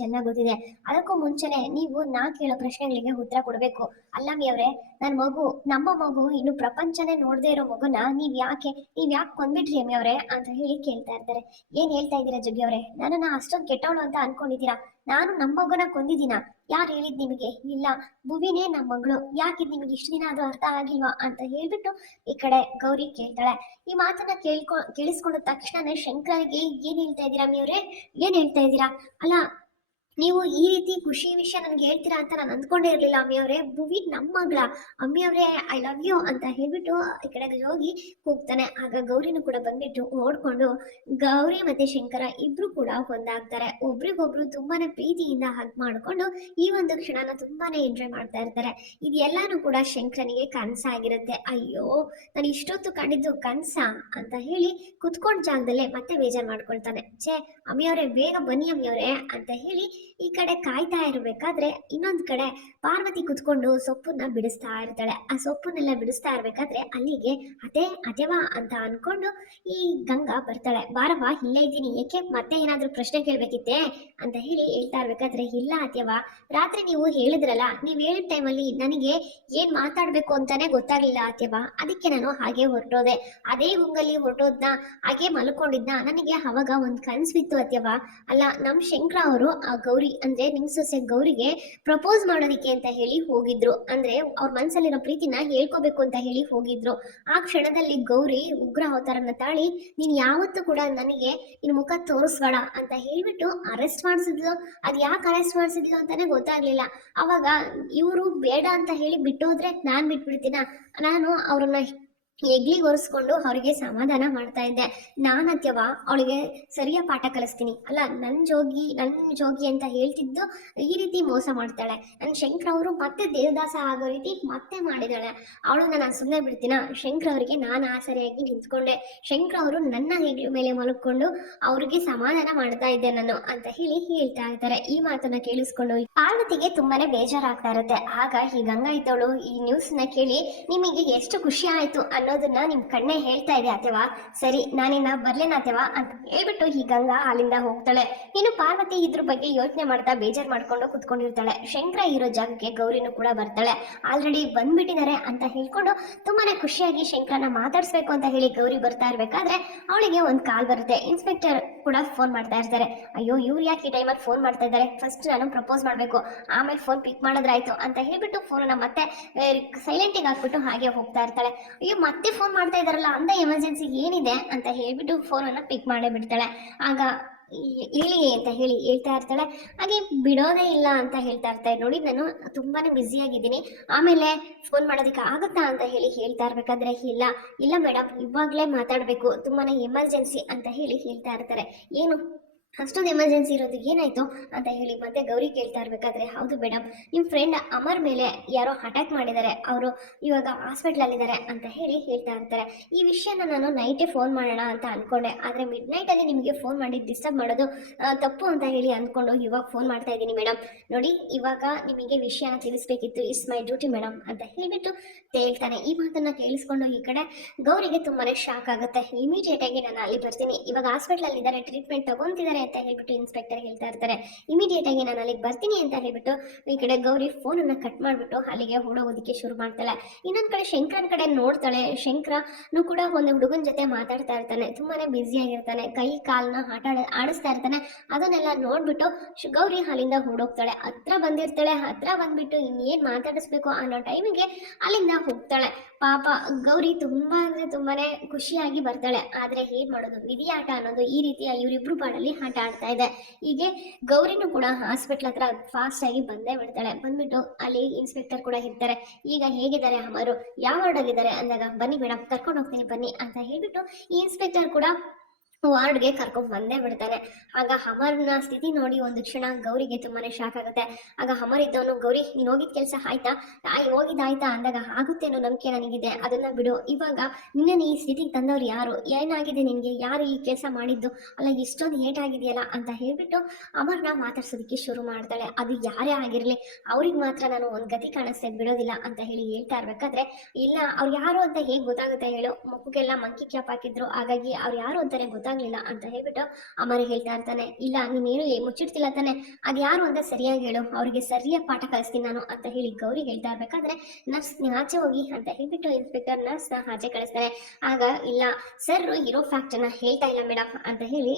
ಚೆನ್ನಾಗಿ ಗೊತ್ತಿದೆ. ಅದಕ್ಕೂ ಮುಂಚೆನೆ ನೀವು ನಾ ಕೇಳೋ ಪ್ರಶ್ನೆಗಳಿಗೆ ಉತ್ತರ ಕೊಡಬೇಕು. ಅಲ್ಲಮ್ಮಿ ಅವ್ರೆ ನನ್ನ ಮಗು, ನಮ್ಮ ಮಗು ಇನ್ನು ಪ್ರಪಂಚನೇ ನೋಡದೇ ಇರೋ ಮಗುನ ನೀವ್ ಯಾಕೆ ನೀವ್ ಯಾಕೆ ಕೊಂದ್ಬಿಟ್ರಿ ಅಮ್ಮಿ ಅವರೇ ಅಂತ ಹೇಳಿ ಕೇಳ್ತಾ ಇರ್ತಾರೆ. ಏನ್ ಹೇಳ್ತಾ ಇದ್ದೀರಾ ಜಗ್ಗಿ ಅವ್ರೆ? ನನ್ನನ್ನ ಅಷ್ಟೊಂದು ಕೆಟ್ಟವಳು ಅಂತ ಅನ್ಕೊಂಡಿದ್ದೀರಾ? ನಾನು ನಮ್ಮ ಮಗುನ ಕೊಂದಿದ್ದೀನ? ಯಾರು ಹೇಳಿದ್ ನಿಮಗೆ? ಇಲ್ಲ, ಭುವಿನೇ ನಮ್ಮ ಮಗಳು. ಯಾಕೆ ನಿಮಗೆ ಇಷ್ಟು ದಿನ ಅದು ಅರ್ಥ ಆಗಿಲ್ವಾ ಅಂತ ಹೇಳ್ಬಿಟ್ಟು ಈ ಕಡೆ ಗೌರಿ ಕೇಳ್ತಾಳೆ. ಈ ಮಾತನ್ನ ಕೇಳ್ಕೊ ಕೇಳಿಸ್ಕೊಂಡ ತಕ್ಷಣನೇ ಶಂಕರನಿಗೆ ಏನ್ ಹೇಳ್ತಾ ಇದ್ದೀರಾ ಅಮ್ಮಿಯವ್ರೆ ಏನ್ ಹೇಳ್ತಾ ಇದ್ದೀರಾ? ಅಲ್ಲ ನೀವು ಈ ರೀತಿ ಖುಷಿ ವಿಷಯ ನನ್ಗೆ ಹೇಳ್ತೀರಾ ಅಂತ ನಾನು ಅಂದ್ಕೊಂಡೇ ಅಮ್ಮಿ ಅವರೇ. ಭುವಿ ನಮ್ಮ ಮಗಳ. ಅಮ್ಮಿ ಅವರೇ ಐ ಲವ್ ಯು ಅಂತ ಹೇಳ್ಬಿಟ್ಟು ಈ ಕಡೆಗೆ ಹೋಗಿ ಹೋಗ್ತಾನೆ ಆಗ ಗೌರಿನೂ ಕೂಡ ಬಂದ್ಬಿಟ್ಟು ಓಡ್ಕೊಂಡು ಗೌರಿ ಮತ್ತೆ ಶಂಕರ ಇಬ್ರು ಕೂಡ ಒಂದಾಗ್ತಾರೆ. ಒಬ್ರಿಗೊಬ್ರು ತುಂಬಾನೇ ಪ್ರೀತಿಯಿಂದ ಹಗ್ ಮಾಡ್ಕೊಂಡು ಈ ಒಂದು ಕ್ಷಣನ ತುಂಬಾನೇ ಎಂಜಾಯ್ ಮಾಡ್ತಾ ಇರ್ತಾರೆ. ಇದೆಲ್ಲಾನು ಕೂಡ ಶಂಕರನಿಗೆ ಕನ್ಸಾಗಿರುತ್ತೆ ಅಯ್ಯೋ, ನಾನು ಇಷ್ಟೊತ್ತು ಕಂಡಿದ್ದು ಕನ್ಸ ಅಂತ ಹೇಳಿ ಕುತ್ಕೊಂಡ್ ಜಾಗದಲ್ಲೇ ಮತ್ತೆ ಬೇಜಾರ್ ಮಾಡ್ಕೊಳ್ತಾನೆ. ಛೇ ಅಮ್ಮಿಯವ್ರೆ ಬೇಗ ಬನ್ನಿ ಅಮ್ಮಿಯವರೇ ಅಂತ ಹೇಳಿ ಈ ಕಡೆ ಕಾಯ್ತಾ ಇರ್ಬೇಕಾದ್ರೆ ಇನ್ನೊಂದ್ ಕಡೆ ಪಾರ್ವತಿ ಕುತ್ಕೊಂಡು ಸೊಪ್ಪನ್ನ ಬಿಡಿಸ್ತಾ ಇರ್ತಾಳೆ. ಆ ಸೊಪ್ಪನ್ನೆಲ್ಲ ಬಿಡಿಸ್ತಾ ಇರ್ಬೇಕಾದ್ರೆ ಅಲ್ಲಿಗೆ ಅದೇ ಅದೇವಾ ಅಂತ ಅನ್ಕೊಂಡು ಈ ಗಂಗಾ ಬರ್ತಾಳೆ. ಬಾರವಾ ಇಲ್ಲೇ ಇದ್ದೀನಿ. ಏಕೆ? ಮತ್ತೆ ಏನಾದ್ರೂ ಪ್ರಶ್ನೆ ಕೇಳ್ಬೇಕಿತ್ತೆ? ಅಂತ ಹೇಳಿ ಹೇಳ್ತಾ ಇರ್ಬೇಕಾದ್ರೆ, ಇಲ್ಲ ಅತ್ಯವ ರಾತ್ರಿ ನೀವು ಹೇಳಿದ್ರಲ್ಲ, ನೀವ್ ಹೇಳಿದ ಟೈಮಲ್ಲಿ ನನಗೆ ಏನ್ ಮಾತಾಡ್ಬೇಕು ಅಂತಾನೆ ಗೊತ್ತಾಗ್ಲಿಲ್ಲ ಅತ್ಯವ ಅದಕ್ಕೆ ನಾನು ಹಾಗೆ ಹೊರಟೋದೆ. ಅದೇ ಗುಂಗಲ್ಲಿ ಹೊರಟೋದ್ನ, ಹಾಗೆ ಮಲ್ಕೊಂಡಿದ್ನ. ನನಗೆ ಅವಾಗ ಒಂದ್ ಕನ್ಸ್ ಬಿತ್ತು ಅತ್ಯವ ಅಲ್ಲ, ನಮ್ ಶಂಕರ ಅವರು ಗೌರಿ ಅಂದ್ರೆ ನಿಮ್ ಸೊಸೆ ಗೌರಿಗೆ ಪ್ರಪೋಸ್ ಮಾಡೋದಿಕ್ಕೆ ಅಂತ ಹೇಳಿ ಹೋಗಿದ್ರು. ಅಂದ್ರೆ ಅವ್ರ ಮನ್ಸಲ್ಲಿರೋ ಪ್ರೀತಿನ ಹೇಳ್ಕೋಬೇಕು ಅಂತ ಹೇಳಿ ಹೋಗಿದ್ರು. ಆ ಕ್ಷಣದಲ್ಲಿ ಗೌರಿ ಉಗ್ರ ಅವತಾರನ ತಾಳಿ, ನೀನ್ ಯಾವತ್ತೂ ಕೂಡ ನನಗೆ ನಿನ್ ಮುಖ ತೋರಿಸ್ಬೇಡ ಅಂತ ಹೇಳ್ಬಿಟ್ಟು ಅರೆಸ್ಟ್ ಮಾಡಿಸಿದ್ಲು. ಅದ್ ಯಾಕೆ ಅರೆಸ್ಟ್ ಮಾಡಿಸಿದ್ಲು ಅಂತಾನೆ ಗೊತ್ತಾಗ್ಲಿಲ್ಲ. ಅವಾಗ ಇವರು ಬೇಡ ಅಂತ ಹೇಳಿ ಬಿಟ್ಟೋದ್ರೆ ನಾನ್ ಬಿಟ್ಬಿಡ್ತೀನ? ನಾನು ಅವ್ರನ್ನ ಎಗ್ಲಿಗೆ ಒರೆಸ್ಕೊಂಡು ಅವರಿಗೆ ಸಮಾಧಾನ ಮಾಡ್ತಾ ಇದ್ದೆ. ನಾನತ್ಯವ ಅವಳಿಗೆ ಸರಿಯ ಪಾಠ ಕಲಿಸ್ತೀನಿ. ಅಲ್ಲ ನನ್ನ ಜೋಗಿ ನನ್ನ ಜೋಗಿ ಅಂತ ಹೇಳ್ತಿದ್ದು ಈ ರೀತಿ ಮೋಸ ಮಾಡ್ತಾಳೆ. ನನ್ನ ಶಂಕರ್ ಅವರು ಮತ್ತೆ ದೇವದಾಸ ಆಗೋ ರೀತಿ ಮತ್ತೆ ಮಾಡಿದಾಳೆ. ಅವಳು ನಾನು ಸುಮ್ಮನೆ ಬಿಡ್ತೀನ? ಶಂಕರ್ ಅವರಿಗೆ ನಾನು ಆಸರೆಯಾಗಿ ನಿಂತ್ಕೊಂಡೆ. ಶಂಕರ್ ಅವರು ನನ್ನ ಹೆಗ್ಲಿ ಮೇಲೆ ಮಲ್ಕೊಂಡು ಅವ್ರಿಗೆ ಸಮಾಧಾನ ಮಾಡ್ತಾ ಇದ್ದೆ ನಾನು ಅಂತ ಹೇಳಿ ಹೇಳ್ತಾ ಇದ್ದಾರೆ. ಈ ಮಾತನ್ನ ಕೇಳಿಸ್ಕೊಂಡು ಪಾರ್ವತಿಗೆ ತುಂಬಾನೇ ಬೇಜಾರಾಗ್ತಾ ಇರುತ್ತೆ. ಆಗ ಈ ಗಂಗಾ ಇದ್ದವಳು ಈ ನ್ಯೂಸ್ನ ಕೇಳಿ ನಿಮಗೆ ಎಷ್ಟು ಖುಷಿ ಆಯ್ತು ಅನ್ನೋದನ್ನ ನಿಮ್ ಕಣ್ಣೇ ಹೇಳ್ತಾ ಇದೆ ಅತೆವಾ ಸರಿ ನಾನಿನ್ನ ಬರ್ಲೇನ ಅತ್ಯವಾ ಅಂತ ಹೇಳ್ಬಿಟ್ಟು ಈ ಗಂಗಾ ಅಲ್ಲಿಂದ ಹೋಗ್ತಾಳೆ. ಇನ್ನು ಪಾರ್ವತಿ ಇದ್ರ ಬಗ್ಗೆ ಯೋಚನೆ ಮಾಡ್ತಾ ಬೇಜಾರ್ ಮಾಡ್ಕೊಂಡು ಕುತ್ಕೊಂಡಿರ್ತಾಳೆ. ಶಂಕರ ಇರೋ ಜಾಗಕ್ಕೆ ಗೌರಿನೂ ಕೂಡ ಬರ್ತಾಳೆ. ಆಲ್ರೆಡಿ ಬಂದ್ಬಿಟ್ಟಿದ್ದಾರೆ ಅಂತ ಹೇಳ್ಕೊಂಡು ತುಂಬಾನೇ ಖುಷಿಯಾಗಿ ಶಂಕರನ ಮಾತಾಡ್ಸ್ಬೇಕು ಅಂತ ಹೇಳಿ ಗೌರಿ ಬರ್ತಾ ಇರ್ಬೇಕಾದ್ರೆ ಅವಳಿಗೆ ಒಂದು ಕಾಲ್ ಬರುತ್ತೆ. ಇನ್ಸ್ಪೆಕ್ಟರ್ ಕೂಡ ಫೋನ್ ಮಾಡ್ತಾ ಇರ್ತಾರೆ. ಅಯ್ಯೋ, ಇವ್ರು ಯಾಕೆ ಈ ಟೈಮಲ್ಲಿ ಫೋನ್ ಮಾಡ್ತಾ ಇದ್ದಾರೆ? ಫಸ್ಟ್ ನಾನು ಪ್ರಪೋಸ್ ಮಾಡಬೇಕು. ಆಮೇಲೆ ಫೋನ್ ಪಿಕ್ ಮಾಡಿದ್ರಾಯ್ತು ಅಂತ ಹೇಳ್ಬಿಟ್ಟು ಫೋನ್ ಮತ್ತೆ ಸೈಲೆಂಟಿಗೆ ಹಾಕ್ಬಿಟ್ಟು ಹಾಗೆ ಹೋಗ್ತಾ ಇರ್ತಾಳೆ. ಅಯ್ಯೋ, ಮತ್ತೆ ಫೋನ್ ಮಾಡ್ತಾ ಇದಾರಲ್ಲ ಅಂತ ಎಮರ್ಜೆನ್ಸಿ ಏನಿದೆ ಅಂತ ಹೇಳ್ಬಿಟ್ಟು ಫೋನನ್ನ ಪಿಕ್ ಮಾಡೇ ಬಿಡ್ತಾಳೆ. ಆಗ ಹೇಳಿ ಅಂತ ಹೇಳಿ ಹೇಳ್ತಾ ಇರ್ತಾಳೆ. ಹಾಗೆ ಬಿಡೋದೇ ಇಲ್ಲ ಅಂತ ಹೇಳ್ತಾ ಇರ್ತಾರೆ ನೋಡಿ, ನಾನು ತುಂಬಾನೇ ಬ್ಯುಸಿ ಆಗಿದ್ದೀನಿ. ಆಮೇಲೆ ಫೋನ್ ಮಾಡೋದಕ್ಕೆ ಆಗುತ್ತಾ ಅಂತ ಹೇಳಿ ಹೇಳ್ತಾ ಇರ್ಬೇಕಾದ್ರೆ ಇಲ್ಲ. ಇಲ್ಲ ಮೇಡಮ್ ಇವಾಗಲೇ ಮಾತಾಡಬೇಕು. ತುಂಬಾನೇ ಎಮರ್ಜೆನ್ಸಿ ಅಂತ ಹೇಳಿ ಹೇಳ್ತಾ ಇರ್ತಾರೆ. ಏನು? ಅಷ್ಟೊಂದು ಎಮರ್ಜೆನ್ಸಿ ಇರೋದು ಏನಾಯ್ತು ಅಂತ ಹೇಳಿ ಮತ್ತೆ ಗೌರಿ ಕೇಳ್ತಾ ಇರ್ಬೇಕಾದ್ರೆ, ಹೌದು ಮೇಡಮ್ ನಿಮ್ಮ ಫ್ರೆಂಡ್ ಅಮರ್ ಮೇಲೆ ಯಾರೋ ಅಟ್ಯಾಕ್ ಮಾಡಿದ್ದಾರೆ. ಅವರು ಇವಾಗ ಹಾಸ್ಪಿಟ್ಲಲ್ಲಿದ್ದಾರೆ ಅಂತ ಹೇಳಿ ಹೇಳ್ತಾ ಇರ್ತಾರೆ. ಈ ವಿಷಯನ ನಾನು ನೈಟೇ ಫೋನ್ ಮಾಡೋಣ ಅಂತ ಅನ್ಕೊಂಡೆ. ಆದರೆ ಮಿಡ್ ಅಲ್ಲಿ ನಿಮಗೆ ಫೋನ್ ಮಾಡಿ ಡಿಸ್ಟರ್ಬ್ ಮಾಡೋದು ತಪ್ಪು ಅಂತ ಹೇಳಿ ಅಂದ್ಕೊಂಡು ಇವಾಗ ಫೋನ್ ಮಾಡ್ತಾ ಇದ್ದೀನಿ ಮೇಡಮ್ ನೋಡಿ, ಇವಾಗ ನಿಮಗೆ ವಿಷಯನ ತಿಳಿಸ್ಬೇಕಿತ್ತು. ಇಟ್ಸ್ ಮೈ ಡ್ಯೂಟಿ ಮೇಡಮ್ ಅಂತ ಹೇಳಿಬಿಟ್ಟು ಹೇಳ್ತಾನೆ. ಈ ಮಾತನ್ನ ಕೇಳಿಸ್ಕೊಂಡು ಈ ಕಡೆ ಗೌರಿಗೆ ತುಂಬಾನೇ ಶಾಕ್ ಆಗುತ್ತೆ. ಇಮಿಡಿಯೇಟ್ ಆಗಿ ನಾನು ಅಲ್ಲಿ ಬರ್ತೀನಿ. ಇವಾಗ ಹಾಸ್ಪಿಟಲ್ ಇದ್ದಾರೆ ಟ್ರೀಟ್ಮೆಂಟ್ ತಗೊಂತಿದ್ದಾರೆ. ಅಂತ ಹೇಳ್ಬಿಟ್ಟು ಇನ್ಸ್ಪೆಕ್ಟರ್ ಹೇಳ್ತಾ ಇರ್ತಾರೆ. ಇಮಿಡಿಯೇಟ್ ಆಗಿ ನಾನು ಅಲ್ಲಿಗೆ ಬರ್ತೀನಿ ಅಂತ ಹೇಳ್ಬಿಟ್ಟು ಈ ಕಡೆ ಗೌರಿ ಫೋನನ್ನ ಕಟ್ ಮಾಡಿಬಿಟ್ಟು ಅಲ್ಲಿಗೆ ಓಡೋಗೋದಕ್ಕೆ ಶುರು ಮಾಡ್ತಾಳೆ. ಇನ್ನೊಂದ್ ಕಡೆ ಶಂಕರನ ಕಡೆ ನೋಡ್ತಾಳೆ. ಶಂಕರನು ಕೂಡ ಒಂದು ಹುಡುಗನ ಜೊತೆ ಮಾತಾಡ್ತಾ ಇರ್ತಾನೆ. ತುಂಬಾನೇ ಬ್ಯುಸಿ ಆಗಿರ್ತಾನೆ. ಕೈ, ಕಾಲ್ನ ಆಟ ಆಡ- ಆಡಿಸ್ತಾ ಇರ್ತಾನೆ. ಅದನ್ನೆಲ್ಲ ನೋಡ್ಬಿಟ್ಟು ಗೌರಿ ಅಲ್ಲಿಂದ ಓಡೋಗ್ತಾಳೆ. ಹತ್ರ ಬಂದಿರ್ತಾಳೆ. ಹತ್ರ ಬಂದ್ಬಿಟ್ಟು ಇನ್ನೇನು ಮಾತಾಡಿಸ್ಬೇಕು ಅನ್ನೋ ಟೈಮಿಗೆ ಅಲ್ಲಿಂದ ಹೋಗ್ತಾಳೆ. ಪಾಪ ಗೌರಿ ತುಂಬಾ ಅಂದ್ರೆ ತುಂಬಾನೇ ಖುಷಿಯಾಗಿ ಬರ್ತಾಳೆ. ಆದ್ರೆ ಏನ್ ಮಾಡೋದು? ವಿಧಿ ಆಟ ಅನ್ನೋದು ಈ ರೀತಿಯ ಇವರಿಬ್ರು ಬಾಳಲ್ಲಿ ಆಟ ಆಡ್ತಾ ಇದೆ. ಹೀಗೆ ಗೌರಿನೂ ಕೂಡ ಹಾಸ್ಪಿಟ್ಲ್ ಹತ್ರ ಫಾಸ್ಟ್ ಆಗಿ ಬಂದೇ ಬಿಡ್ತಾಳೆ. ಬಂದ್ಬಿಟ್ಟು ಅಲ್ಲಿ ಇನ್ಸ್ಪೆಕ್ಟರ್ ಕೂಡ ಇರ್ತಾರೆ. ಈಗ ಹೇಗಿದ್ದಾರೆ ಅಮರು? ಯಾವ ಆಗಿದ್ದಾರೆ ಅಂದಾಗ ಬನ್ನಿ ಮೇಡಮ್ ಕರ್ಕೊಂಡು ಹೋಗ್ತೀನಿ ಬನ್ನಿ ಅಂತ ಹೇಳ್ಬಿಟ್ಟು ಈ ಇನ್ಸ್ಪೆಕ್ಟರ್ ಕೂಡ ವಾರ್ಡ್ಗೆ ಕರ್ಕೊಂಡ್ ಬಂದೇ ಬಿಡ್ತಾನೆ. ಆಗ ಅಮರ್ನ ಸ್ಥಿತಿ ನೋಡಿ ಒಂದು ಕ್ಷಣ ಗೌರಿಗೆ ತುಂಬಾನೇ ಶಾಕ್ ಆಗುತ್ತೆ. ಆಗ ಅಮರ್ ಇದ್ದವನು, ಗೌರಿ, ನೀನ್ ಹೋಗಿದ್ ಕೆಲಸ ಆಯ್ತಾ? ಆಯ್ ಹೋಗಿದ್ದಾಯ್ತಾ ಅಂದಾಗ, ಆಗುತ್ತೆ ಅನ್ನೋ ನಂಬಿಕೆ ನನಗಿದೆ. ಅದನ್ನ ಬಿಡು. ಇವಾಗ ನಿನ್ನ ಈ ಸ್ಥಿತಿಗೆ ತಂದವ್ರು ಯಾರು? ಏನಾಗಿದೆ ನಿನ್ಗೆ? ಯಾರು ಈ ಕೆಲಸ ಮಾಡಿದ್ದು? ಅಲ್ಲ, ಇಷ್ಟೊಂದು ಏಟಾಗಿದೆಯಲ್ಲ? ಅಂತ ಹೇಳ್ಬಿಟ್ಟು ಅಮರ್ನ ಮಾತಾಡ್ಸೋದಕ್ಕೆ ಶುರು ಮಾಡ್ತಾಳೆ. ಅದು ಯಾರೇ ಆಗಿರ್ಲಿ, ಅವ್ರಿಗೆ ಮಾತ್ರ ನಾನು ಒಂದ್ ಗತಿ ಕಾಣಿಸ್ತೆ ಬಿಡೋದಿಲ್ಲ ಅಂತ ಹೇಳಿ ಹೇಳ್ತಾ ಇರ್ಬೇಕಾದ್ರೆ, ಇಲ್ಲ, ಅವ್ರು ಯಾರು ಅಂತ ಹೇಗೆ ಗೊತ್ತಾಗುತ್ತೆ ಹೇಳು. ಮುಖಕ್ಕೆಲ್ಲ ಮಂಕಿ ಕ್ಯಾಪ್ ಹಾಕಿದ್ರು. ಹಾಗಾಗಿ ಅವ್ರು ಯಾರು ಅಂತಾನೆ ಗೊತ್ತಾಗ ಗೊತ್ತಾಗ್ಲಿಲ್ಲ ಅಂತ ಹೇಳ್ಬಿಟ್ಟು ಅಮರ್ ಹೇಳ್ತಾ ಇರ್ತಾನೆ. ಇಲ್ಲ ನೀನೇನು ಮುಚ್ಚಿಡ್ತಿಲ್ಲ ತಾನೆ. ಅದ್ಯಾರು ಅಂತ ಸರಿಯಾಗಿ ಹೇಳು. ಅವರಿಗೆ ಸರಿಯಾಗಿ ಪಾಠ ಕಲಿಸ್ತೀನಿ ನಾನು ಅಂತ ಹೇಳಿ ಗೌರಿ ಹೇಳ್ತಾ ಇರ್ಬೇಕಾದ್ರೆ ನರ್ಸ್ ಆಚೆ ಹೋಗಿ ಅಂತ ಹೇಳ್ಬಿಟ್ಟು ಇನ್ಸ್ಪೆಕ್ಟರ್ನ ಆಚೆ ಕಳಿಸ್ತಾನೆ. ಆಗ, ಇಲ್ಲ ಸರ್ ಇರೋ ಫ್ಯಾಕ್ಟ್ನ ಹೇಳ್ತಾ ಇಲ್ಲ ಮೇಡಮ್ ಅಂತ ಹೇಳಿ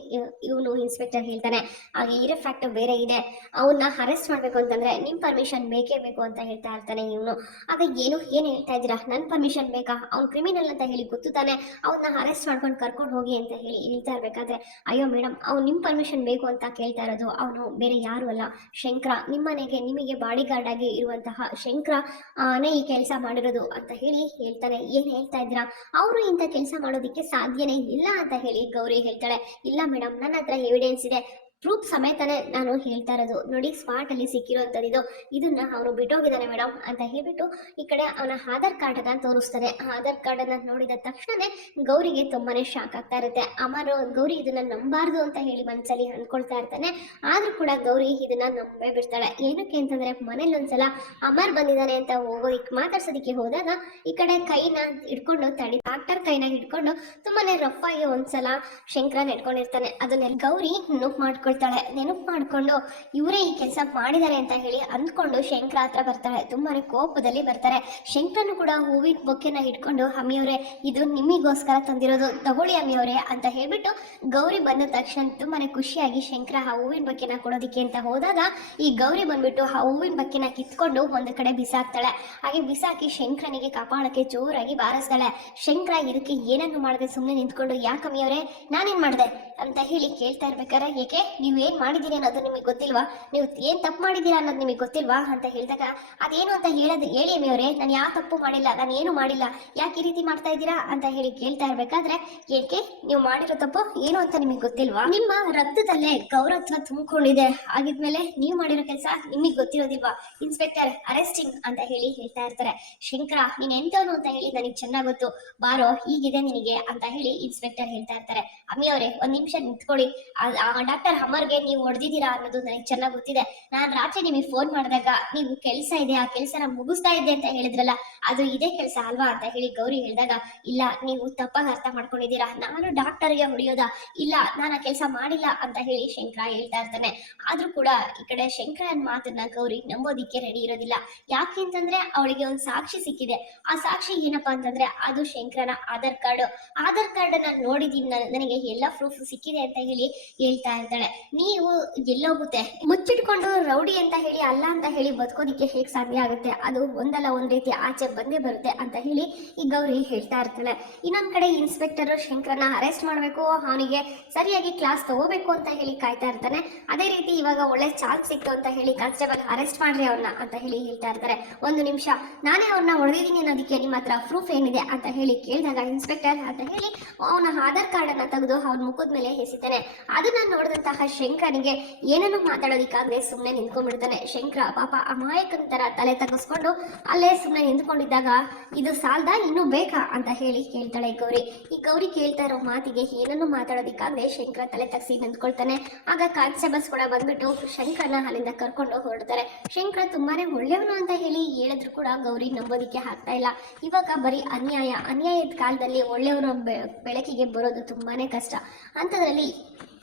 ಇವನು ಇನ್ಸ್ಪೆಕ್ಟರ್ ಹೇಳ್ತಾನೆ. ಆಗ ಇರೋ ಫ್ಯಾಕ್ಟ್ ಬೇರೆ ಇದೆ. ಅವನ್ನ ಅರೆಸ್ಟ್ ಮಾಡ್ಬೇಕು ಅಂತಂದ್ರೆ ನಿಮ್ ಪರ್ಮಿಷನ್ ಬೇಕೇ ಬೇಕು ಅಂತ ಹೇಳ್ತಾ ಇರ್ತಾನೆ ಇವನು. ಆಗ ಏನು, ಏನ್ ಹೇಳ್ತಾ ಇದ್ದೀರಾ? ನನ್ ಪರ್ಮಿಷನ್ ಬೇಕಾ? ಅವ್ನು ಕ್ರಿಮಿನಲ್ ಅಂತ ಹೇಳಿ ಗೊತ್ತು ತಾನೆ. ಅವನ್ನ ಅರೆಸ್ಟ್ ಮಾಡ್ಕೊಂಡು ಕರ್ಕೊಂಡು ಹೋಗಿ ಅಂತ ಹೇಳಿ ಹೇಳ್ತಾ ಇರ್ಬೇಕಾದ್ರೆ, ಅಯ್ಯೋ ಮೇಡಮ್ ಅವ್ನು ನಿಮ್ಮ ಪರ್ಮಿಷನ್ ಬೇಕು ಅಂತ ಕೇಳ್ತಾ ಇರೋದು. ಅವನು ಬೇರೆ ಯಾರು ಅಲ್ಲ. ಶಂಕರ ನಿಮ್ಮನೆಗೆ ನಿಮಗೆ ಬಾಡಿ ಗಾರ್ಡ್ ಆಗಿ ಇರುವಂತಹ ಶಂಕ್ರ ಈ ಕೆಲಸ ಮಾಡಿರೋದು ಅಂತ ಹೇಳಿ ಹೇಳ್ತಾನೆ. ಏನು ಹೇಳ್ತಾ ಇದ್ದೀರಾ? ಅವರು ಇಂಥ ಕೆಲಸ ಮಾಡೋದಕ್ಕೆ ಸಾಧ್ಯನೇ ಇಲ್ಲ ಅಂತ ಹೇಳಿ ಗೌರಿ ಹೇಳ್ತಾಳೆ. ಇಲ್ಲ ಮೇಡಮ್ ನನ್ನ ಹತ್ರ ಎವಿಡೆನ್ಸ್ ಇದೆ. ಪ್ರೂಫ್ ಸಮೇತನೇ ನಾನು ಹೇಳ್ತಾ ಇರೋದು. ನೋಡಿ ಸ್ಪಾಟ್ ಅಲ್ಲಿ ಇದು ಇದನ್ನ ಅವರು ಬಿಟ್ಟೋಗಿದ್ದಾರೆ ಮೇಡಮ್ ಅಂತ ಹೇಳ್ಬಿಟ್ಟು ಈ ಕಡೆ ಅವನ ಆಧಾರ್ ಕಾರ್ಡ್ ಅನ್ನ ತೋರಿಸ್ತಾರೆ. ಆಧಾರ್ ಕಾರ್ಡ್ ಅನ್ನ ನೋಡಿದ ತಕ್ಷಣನೇ ಗೌರಿಗೆ ತುಂಬಾನೇ ಶಾಕ್ ಆಗ್ತಾ ಇರುತ್ತೆ. ಅಮರು, ಗೌರಿ ಇದನ್ನ ನಂಬಾರ್ದು ಅಂತ ಹೇಳಿ ಮನ್ಸಲ್ಲಿ ಅನ್ಕೊಳ್ತಾ ಇರ್ತಾನೆ. ಆದ್ರೂ ಕೂಡ ಗೌರಿ ಇದನ್ನ ನಂಬೇ ಬಿಡ್ತಾಳೆ. ಏನಕ್ಕೆ ಅಂತಂದ್ರೆ ಮನೇಲಿ ಒಂದ್ಸಲ ಅಮರ್ ಬಂದಿದ್ದಾನೆ ಅಂತ ಹೋಗೋದಿಕ್ ಮಾತಾಡ್ಸೋದಿಕ್ಕೆ ಹೋದಾಗ ಈ ಕಡೆ ಕೈನ ಹಿಡ್ಕೊಂಡು ತಡಿ ಡಾಕ್ಟರ್ ಕೈನ ಹಿಡ್ಕೊಂಡು ತುಂಬಾನೇ ರಫ್ ಆಗಿ ಒಂದ್ಸಲ ಶಂಕರ ಇಟ್ಕೊಂಡಿರ್ತಾನೆ ಅದನ್ನೆಲ್ಲ ಗೌರಿ ನೆನಪು ಮಾಡ್ಕೊಳ್ತಾಳೆ ನೆನಪು ಮಾಡ್ಕೊಂಡು ಇವರೇ ಈ ಕೆಲಸ ಮಾಡಿದ್ದಾರೆ ಅಂತ ಹೇಳಿ ಅಂದ್ಕೊಂಡು ಶಂಕರ ಹತ್ರ ಬರ್ತಾಳೆ ತುಂಬಾನೇ ಕೋಪದಲ್ಲಿ ಬರ್ತಾರೆ. ಶಂಕರನು ಕೂಡ ಹೂವಿನ ಬೊಕ್ಕೆನ ಇಟ್ಕೊಂಡು ಅಮ್ಮಿಯವರೇ ಇದು ನಿಮಿಗೋಸ್ಕರ ತಂದಿರೋದು. ತಗೊಳ್ಳಿ ಅಮ್ಮಿಯವರೇ ಅಂತ ಹೇಳ್ಬಿಟ್ಟು ಗೌರಿ ಬಂದ ತಕ್ಷಣ ತುಂಬಾನೇ ಖುಷಿಯಾಗಿ ಶಂಕರ ಆ ಹೂವಿನ ಬೊಕ್ಕೆನ ಕೊಡೋದಿಕ್ಕೆ ಅಂತ ಹೋದಾಗ ಈ ಗೌರಿ ಬಂದ್ಬಿಟ್ಟು ಆ ಹೂವಿನ ಬೊಕ್ಕೆನ ಕಿತ್ಕೊಂಡು ಒಂದು ಕಡೆ ಬಿಸಾಕ್ತಾಳೆ. ಹಾಗೆ ಬಿಸಾಕಿ ಶಂಕರನಿಗೆ ಕಾಪಾಡಕ್ಕೆ ಜೋರಾಗಿ ಬಾರಿಸ್ತಾಳೆ. ಶಂಕರ, ಇದಕ್ಕೆ ಏನನ್ನು ಮಾಡದೆ ಸುಮ್ಮನೆ ನಿಂತ್ಕೊಂಡು? ಯಾಕಮ್ಮಿಯವರೇ ನಾನೇನ್ ಮಾಡಿದೆ? ಅಂತ ಹೇಳಿ ಕೇಳ್ತಾ ಇರ್ಬೇಕಾದ್ರೆ, ಏಕೆ? ನೀವು ಏನ್ ಮಾಡಿದ್ದೀರಿ ಅನ್ನೋದು ನಿಮಗೆ ಗೊತ್ತಿಲ್ವಾ? ನೀವು ಏನ್ ತಪ್ಪು ಮಾಡಿದ್ದೀರಾ ಅನ್ನೋದು ನಿಮಗೆ ಗೊತ್ತಿಲ್ವಾ ಅಂತ ಹೇಳಿದಾಗ ಅದೇನು ಅಂತ ಹೇಳೋದು ಹೇಳಿ ಅಮ್ಮಿಯವರೇ ನಾನು ಯಾವ ತಪ್ಪು ಮಾಡಿಲ್ಲ, ನಾನು ಏನು ಮಾಡಿಲ್ಲ, ಯಾಕೆ ಈ ರೀತಿ ಮಾಡ್ತಾ ಇದ್ದೀರಾ ಅಂತ ಹೇಳಿ ಕೇಳ್ತಾ ಇರ್ಬೇಕಾದ್ರೆ ಏಕೆ? ನೀವು ಮಾಡಿರೋ ತಪ್ಪು ಏನು ಅಂತ ನಿಮಗೆ ಗೊತ್ತಿಲ್ವಾ? ನಿಮ್ಮ ರಕ್ತದಲ್ಲೇ ಗೌರತ್ವ ತುಂಬಿಕೊಂಡಿದೆ. ಆಗಿದ್ಮೇಲೆ ನೀವು ಮಾಡಿರೋ ಕೆಲಸ ನಿಮಗೆ ಗೊತ್ತಿರೋದಿಲ್ವಾ? ಇನ್ಸ್ಪೆಕ್ಟರ್, ಅರೆಸ್ಟಿಂಗ್ ಅಂತ ಹೇಳಿ ಹೇಳ್ತಾ ಇರ್ತಾರೆ. ಶಂಕರ, ನೀನ್ ಎಂತವನು ಅಂತ ಹೇಳಿ ನನಗೆ ಚೆನ್ನಾಗ್ ಗೊತ್ತು. ಬಾರೋ, ಹೀಗಿದೆ ನಿನಗೆ ಅಂತ ಹೇಳಿ ಇನ್ಸ್ಪೆಕ್ಟರ್ ಹೇಳ್ತಾ ಇರ್ತಾರೆ. ಅಮ್ಮಿ ಅವರೇ ಒಂದ್ ನಿಮಿಷ ನಿಂತ್ಕೊಳ್ಳಿ. ಡಾಕ್ಟರ್ ಅಮರ್ಗೆ ನೀವು ಹೊಡೆದಿದ್ದೀರಾ ಅನ್ನೋದು ನನಗೆ ಚೆನ್ನಾಗಿ ಗೊತ್ತಿದೆ. ನಾನ್ ರಾತ್ರಿ ನಿಮಗೆ ಫೋನ್ ಮಾಡಿದಾಗ ನೀವು ಕೆಲಸ ಇದೆ, ಆ ಕೆಲಸನ ಮುಗಿಸ್ತಾ ಇದ್ದೆ ಅಂತ ಹೇಳಿದ್ರಲ್ಲ, ಅದು ಇದೇ ಕೆಲಸ ಅಲ್ವಾ ಅಂತ ಹೇಳಿ ಗೌರಿ ಹೇಳಿದಾಗ, ಇಲ್ಲ, ನೀವು ತಪ್ಪಾಗಿ ಅರ್ಥ ಮಾಡ್ಕೊಂಡಿದ್ದೀರಾ? ನಾನು ಡಾಕ್ಟರ್ಗೆ ಹೊಡೆಯೋದ? ಇಲ್ಲ, ನಾನು ಆ ಕೆಲಸ ಮಾಡಿಲ್ಲ ಅಂತ ಹೇಳಿ ಶಂಕರ ಹೇಳ್ತಾ ಇರ್ತಾನೆ. ಆದ್ರೂ ಕೂಡ ಈ ಕಡೆ ಶಂಕರನ್ ಮಾತನ್ನ ಗೌರಿ ನಂಬೋದಿಕ್ಕೆ ರೆಡಿ ಇರೋದಿಲ್ಲ. ಯಾಕೆ ಅಂತಂದ್ರೆ ಅವಳಿಗೆ ಒಂದು ಸಾಕ್ಷಿ ಸಿಕ್ಕಿದೆ. ಆ ಸಾಕ್ಷಿ ಏನಪ್ಪಾ ಅಂತಂದ್ರೆ ಅದು ಶಂಕರನ ಆಧಾರ್ ಕಾರ್ಡ್. ಆಧಾರ್ ಕಾರ್ಡ್ ಅನ್ನ ನೋಡಿದೀನಿ ನಾನು- ನನಗೆ ಎಲ್ಲ ಪ್ರೂಫ್ ಸಿಕ್ಕಿದೆ ಅಂತ ಹೇಳಿ ಹೇಳ್ತಾ ಇರ್ತಾಳೆ. ನೀವು ಎಲ್ಲೋಗುತ್ತೆ ಮುಚ್ಚಿಟ್ಕೊಂಡು ರೌಡಿ ಅಂತ ಹೇಳಿ, ಅಲ್ಲ ಅಂತ ಹೇಳಿ ಬದುಕೋದಿಕ್ಕೆ ಹೇಗ್ ಸಾಧ್ಯ ಆಗುತ್ತೆ? ಅದು ಒಂದಲ್ಲ ಒಂದ್ ರೀತಿ ಆಚೆ ಬಂದೇ ಬರುತ್ತೆ ಅಂತ ಹೇಳಿ ಈ ಗೌರಿ ಹೇಳ್ತಾ ಇರ್ತಾಳೆ. ಇನ್ನೊಂದ್ ಕಡೆ ಇನ್ಸ್ಪೆಕ್ಟರ್ ಶಂಕರನ ಅರೆಸ್ಟ್ ಮಾಡಬೇಕು, ಅವನಿಗೆ ಸರಿಯಾಗಿ ಕ್ಲಾಸ್ ತಗೋಬೇಕು ಅಂತ ಹೇಳಿ ಕಾಯ್ತಾ ಇರ್ತಾನೆ. ಅದೇ ರೀತಿ ಇವಾಗ ಒಳ್ಳೆ ಚಾನ್ಸ್ ಸಿಕ್ತು ಅಂತ ಹೇಳಿ ಕಾನ್ಸ್ಟೇಬಲ್ ಅರೆಸ್ಟ್ ಮಾಡ್ರಿ ಅವ್ರನ್ನ ಅಂತ ಹೇಳಿ ಹೇಳ್ತಾ ಇರ್ತಾರೆ. ಒಂದು ನಿಮಿಷ, ನಾನೇ ಅವ್ರನ್ನ ಹೊಡೆದಿದ್ದೀನಿ ಅನ್ನೋದಕ್ಕೆ ನಿಮ್ಮ ಹತ್ರ ಪ್ರೂಫ್ ಏನಿದೆ ಅಂತ ಹೇಳಿ ಕೇಳಿದಾಗ ಇನ್ಸ್ಪೆಕ್ಟರ್ ಅಂತ ಹೇಳಿ ಅವನ ಆಧಾರ್ ಕಾರ್ಡ್ ಅನ್ನ ತೆಗೆದು ಅವ್ನ ಮುಖದ ಮೇಲೆ ಎಸಿತಾನೆ. ಅದನ್ನ ನೋಡಿದಂತಹ ಶಂಕರನಿಗೆ ಏನನ್ನು ಮಾತಾಡೋದಿಕ್ಕಾಗದೆ ಸುಮ್ಮನೆ ನಿಂತ್ಕೊಂಡ್ಬಿಡ್ತಾನೆ. ಶಂಕರ ಪಾಪ ಅಮಾಯಕನ ತರ ತಲೆ ತಗ್ಗಿಸ್ಕೊಂಡು ಅಲ್ಲೇ ಸುಮ್ಮನೆ ನಿಂತ್ಕೊಂಡಿದ್ದಾಗ, ಇದು ಸಾಲ್ದ? ಇನ್ನೂ ಬೇಕಾ? ಅಂತ ಹೇಳಿ ಕೇಳ್ತಾಳೆ ಗೌರಿ. ಈ ಗೌರಿ ಕೇಳ್ತಾ ಇರೋ ಮಾತಿಗೆ ಏನನ್ನು ಮಾತಾಡೋದಿಕ್ಕಾಗದೆ ಶಂಕರ ತಲೆ ತಗ್ಸಿ ನಿಂತ್ಕೊಳ್ತಾನೆ. ಆಗ ಕಾನ್ಸ್ಟೇಬಲ್ಸ್ ಕೂಡ ಬಂದ್ಬಿಟ್ಟು ಶಂಕರನ ಅಲ್ಲಿಂದ ಕರ್ಕೊಂಡು ಹೊರಡ್ತಾರೆ. ಶಂಕರ ತುಂಬಾನೇ ಒಳ್ಳೆಯವನು ಅಂತ ಹೇಳಿ ಹೇಳಿದ್ರು ಕೂಡ ಗೌರಿ ನಂಬೋದಿಕ್ಕೆ ಆಗ್ತಾ ಇಲ್ಲ. ಇವಾಗ ಬರೀ ಅನ್ಯಾಯ. ಅನ್ಯಾಯದ ಕಾಲದಲ್ಲಿ ಒಳ್ಳೆಯವರ ಬೆಳಕಿಗೆ ಬರೋದು ತುಂಬಾನೇ ಕಷ್ಟ. ಅಂಥದ್ರಲ್ಲಿ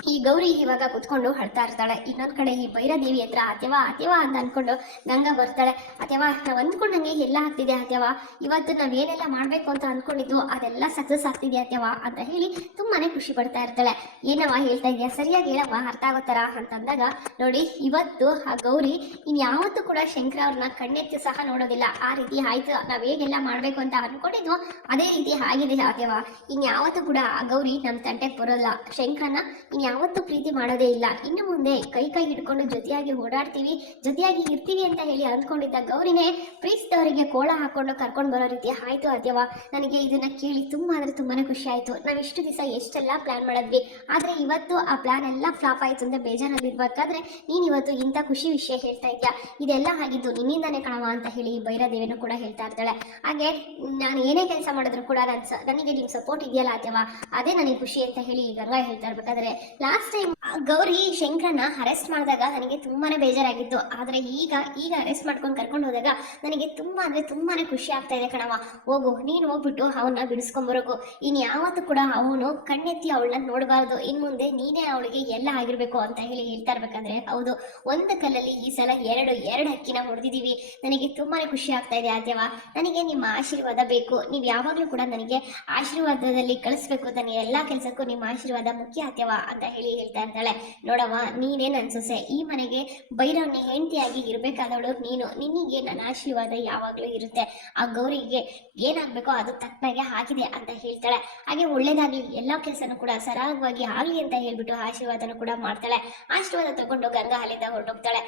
ಈ ಗೌರಿ ಇವಾಗ ಕುತ್ಕೊಂಡು ಅಳ್ತಾ ಇರ್ತಾಳೆ. ಇನ್ನೊಂದ್ ಕಡೆ ಈ ಭೈರದೇವಿ ಹತ್ರ ಅತ್ಯವಾ ಅತ್ಯವಾ ಅಂತ ಅನ್ಕೊಂಡು ಗಂಗಾ ಬರ್ತಾಳೆ. ಅತ್ಯವಾ, ನಾವ್ ಅಂದ್ಕೊಂಡಂಗೆ ಎಲ್ಲ ಆಗ್ತಿದೆ ಅತ್ಯವ. ಇವತ್ತು ನಾವ್ ಏನೆಲ್ಲ ಮಾಡ್ಬೇಕು ಅಂತ ಅನ್ಕೊಂಡಿದ್ದು ಅದೆಲ್ಲ ಸಕ್ಸಸ್ ಆಗ್ತಿದೆ ಅತ್ಯವಾ ಅಂತ ಹೇಳಿ ತುಂಬಾನೇ ಖುಷಿ ಪಡ್ತಾ ಇರ್ತಾಳೆ. ಏನವ ಹೇಳ್ತಾ ಇದೆಯಾ? ಸರಿಯಾಗಿ ಹೇಳವ ಅರ್ಥ ಆಗೋ ಥರ ಅಂತಂದಾಗ, ನೋಡಿ, ಇವತ್ತು ಆ ಗೌರಿ ಇನ್ ಯಾವತ್ತೂ ಕೂಡ ಶಂಕರ ಅವ್ರನ್ನ ಕಣ್ಣೆತ್ತಿ ಸಹ ನೋಡೋದಿಲ್ಲ. ಆ ರೀತಿ ಆಯ್ತು, ನಾವ್ ಹೇಗೆಲ್ಲ ಮಾಡ್ಬೇಕು ಅಂತ ಅನ್ಕೊಂಡಿದ್ವು ಅದೇ ರೀತಿ ಆಗಿದೆ ಅತ್ಯವ. ಇನ್ ಯಾವತ್ತೂ ಕೂಡ ಆ ಗೌರಿ ನಮ್ ತಂಟೆಗೆ ಬರೋಲ್ಲ. ಶಂಕರನ ಇನ್ ಯಾವತ್ತೂ ಪ್ರೀತಿ ಮಾಡೋದೇ ಇಲ್ಲ. ಇನ್ನು ಮುಂದೆ ಕೈ ಕೈ ಹಿಡ್ಕೊಂಡು ಜೊತೆಯಾಗಿ ಓಡಾಡ್ತೀವಿ, ಜೊತೆಯಾಗಿ ಇರ್ತೀವಿ ಅಂತ ಹೇಳಿ ಅಂದ್ಕೊಂಡಿದ್ದ ಗೌರಿನೇ ಪ್ರೀತಿದವರಿಗೆ ಕೋಳ ಹಾಕೊಂಡು ಕರ್ಕೊಂಡು ಬರೋ ರೀತಿ ಆಯ್ತು ಅದ್ಯವ ನನಗೆ ಇದನ್ನ ಕೇಳಿ ತುಂಬಾ ಅಂದ್ರೆ ತುಂಬಾನೇ ಖುಷಿ ಆಯ್ತು. ನಾವ್ ಇಷ್ಟು ದಿವಸ ಎಷ್ಟೆಲ್ಲ ಪ್ಲಾನ್ ಮಾಡಿದ್ವಿ, ಆದ್ರೆ ಇವತ್ತು ಆ ಪ್ಲಾನ್ ಎಲ್ಲ ಫ್ಲಾಪ್ ಆಯ್ತು ಅಂತ ಬೇಜಾರಲ್ಲಿ ಇರ್ಬೇಕಾದ್ರೆ ನೀನ್ ಇವತ್ತು ಇಂಥ ಖುಷಿ ವಿಷಯ ಹೇಳ್ತಾ ಇದ್ಯಾ? ಇದೆಲ್ಲ ಆಗಿದ್ದು ನಿನ್ನಿಂದಾನೇ ಕಣವ ಅಂತ ಹೇಳಿ ಭೈರದೇವಿನೂ ಕೂಡ ಹೇಳ್ತಾ ಇರ್ತಾಳೆ. ಹಾಗೆ ನಾನು ಏನೇ ಕೆಲಸ ಮಾಡಿದ್ರು ಕೂಡ ನನ್ ನನಗೆ ನಿಮ್ ಸಪೋರ್ಟ್ ಇದೆಯಲ್ಲ ಅದ್ಯವ ಅದೇ ನನಗೆ ಖುಷಿ ಅಂತ ಹೇಳಿ ಗಂಗಾ ಹೇಳ್ತಾ ಇರ್ಬೇಕಾದ್ರೆ ಲಾಸ್ಟ್ ಟೈಮ್ ಗೌರಿ ಶಂಕರನ ಅರೆಸ್ಟ್ ಮಾಡಿದಾಗ ನನಗೆ ತುಂಬಾನೇ ಬೇಜಾರಾಗಿತ್ತು. ಆದ್ರೆ ಈಗ ಈಗ ಅರೆಸ್ಟ್ ಮಾಡ್ಕೊಂಡು ಕರ್ಕೊಂಡು ಹೋದಾಗ ನನಗೆ ತುಂಬಾ ಅಂದ್ರೆ ತುಂಬಾನೇ ಖುಷಿ ಆಗ್ತಾ ಇದೆ ಕಣವ ಹೋಗು, ನೀನು ಹೋಗ್ಬಿಟ್ಟು ಅವನ್ನ ಬಿಡಿಸ್ಕೊಂಬರೋಗು ಇನ್ ಯಾವತ್ತೂ ಕೂಡ ಅವನು ಕಣ್ಣೆತ್ತಿ ಅವಳನ್ನ ನೋಡಬಾರ್ದು. ಇನ್ ಮುಂದೆ ನೀನೇ ಅವಳಿಗೆ ಎಲ್ಲ ಆಗಿರ್ಬೇಕು ಅಂತ ಹೇಳಿ ಹೇಳ್ತಾ ಇರ್ಬೇಕಂದ್ರೆ ಹೌದು. ಒಂದು ಕಲ್ಲಲ್ಲಿ ಈ ಸಲ ಎರಡು ಎರಡು ಹಕ್ಕಿನ ಹೊಡೆದಿದ್ದೀವಿ. ನನಗೆ ತುಂಬಾನೇ ಖುಷಿ ಆಗ್ತಾ ಇದೆ ಆದ್ಯವ ನನಗೆ ನಿಮ್ಮ ಆಶೀರ್ವಾದ ಬೇಕು. ನೀವು ಯಾವಾಗಲೂ ಕೂಡ ನನಗೆ ಆಶೀರ್ವಾದದಲ್ಲಿ ಕಳಿಸ್ಬೇಕು ನನ್ನ ಎಲ್ಲಾ ಕೆಲಸಕ್ಕೂ ನಿಮ್ಮ ಆಶೀರ್ವಾದ ಮುಖ್ಯ ಆದ್ಯವ ಅಂತ ಹೇಳಿ ಹೇಳ್ತಾ ಇರ್ತಾಳೆ. ನೋಡವ್ವ ನೀನೇ ನನ್ನ ಸೊಸೆ ಈ ಮನೆಗೆ ಭೈರವನ ಹೆಂಡತಿಯಾಗಿ ಇರಬೇಕಾದವಳು ನೀನು. ನಿನಗೆ ನನ್ನ ಆಶೀರ್ವಾದ ಯಾವಾಗಲೂ ಇರುತ್ತೆ. ಆ ಗೌರಿಗೆ ಏನಾಗಬೇಕೋ ಅದು ತಕ್ಕನಾಗೆ ಆಗಿದೆ ಅಂತ ಹೇಳ್ತಾಳೆ. ಹಾಗೆ ಒಳ್ಳೇದಾಗ್ಲಿ, ಎಲ್ಲ ಕೆಲಸನೂ ಕೂಡ ಸರಾಗವಾಗಿ ಆಗಲಿ ಅಂತ ಹೇಳ್ಬಿಟ್ಟು ಆಶೀರ್ವಾದನೂ ಕೂಡ ಮಾಡ್ತಾಳೆ. ಆಶೀರ್ವಾದ ತಗೊಂಡು ಗಂಗಾ ಅಲ್ಲಿಂದ ಹೊರಟೋಗ್ತಾಳೆ.